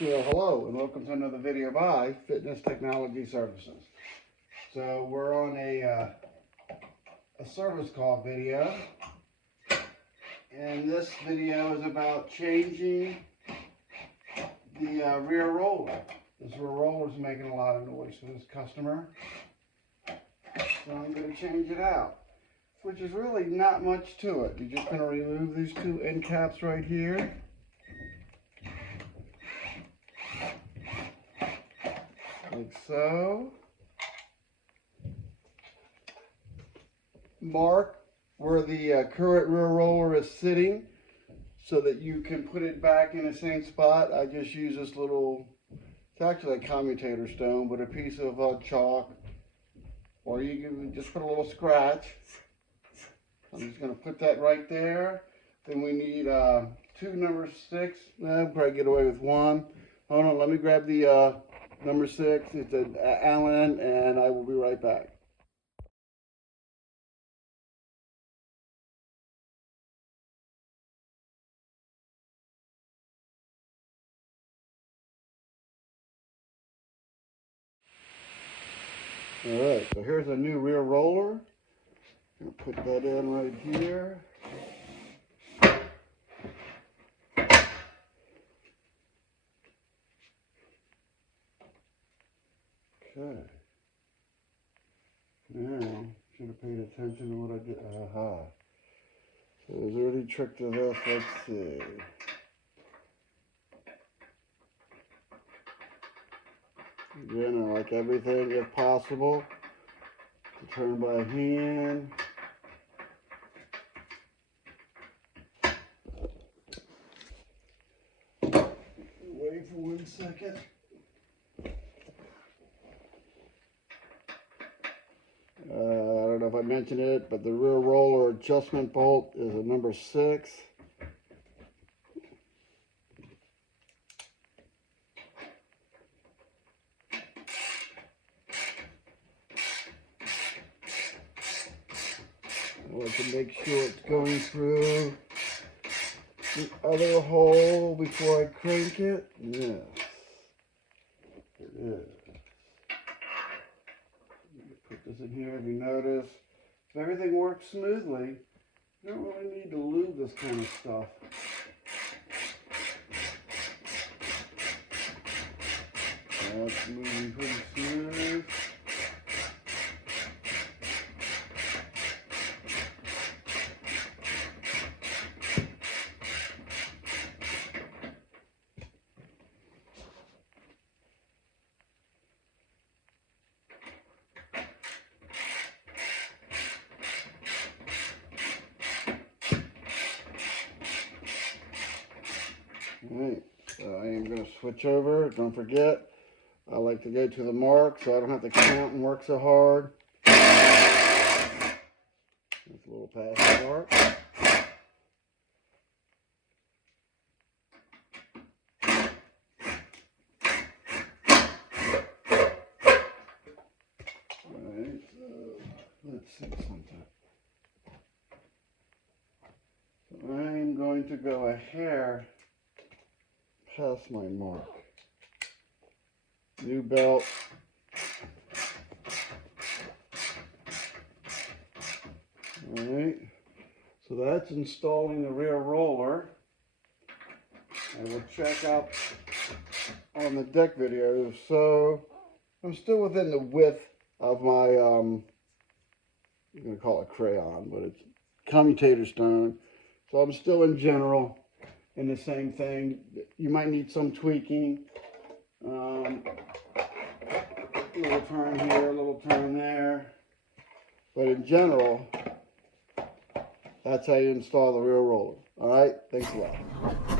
Well, hello and welcome to another video by Fitness Technology Services. So we're on a service call video, and this video is about changing the rear roller. This rear roller is making a lot of noise for this customer, so I'm going to change it out, which is really not much to it. You're just going to remove these two end caps right here. Like so. Mark where the current rear roller is sitting so that you can put it back in the same spot. I just use this little, it's actually a commutator stone, but a piece of chalk, or you can just put a little scratch. I'm just going to put that right there. Then we need two number 6. We'll probably get away with one. Hold on, let me grab the number 6. It's an Allen, and I will be right back. Alright, so here's a new rear roller. I'm going to put that in right here. Okay. Now, should have paid attention to what I did. Aha. So there's already a trick to this. Let's see. Again, I like everything, if possible, to turn by hand. Wait for 1 second. I don't know if I mentioned it, but the rear roller adjustment bolt is a number 6. I want to make sure it's going through the other hole before I crank it. Yes, it is. Put this in here. If you notice, if everything works smoothly, you don't really need to lube this kind of stuff. That's moving pretty smooth. Alright, so I am going to switch over. Don't forget, I like to go to the mark so I don't have to count and work so hard. That's a little past the mark. Alright, so let's see something. So I'm going to go a hair past my mark. New belt. Alright, so that's installing the rear roller. I will check out on the deck video. So I'm still within the width of my, I'm going to call it crayon, but it's commutator stone. So I'm still in general in the same thing. You might need some tweaking. A little turn here, a little turn there. But in general, that's how you install the rear roller. Alright, thanks a lot.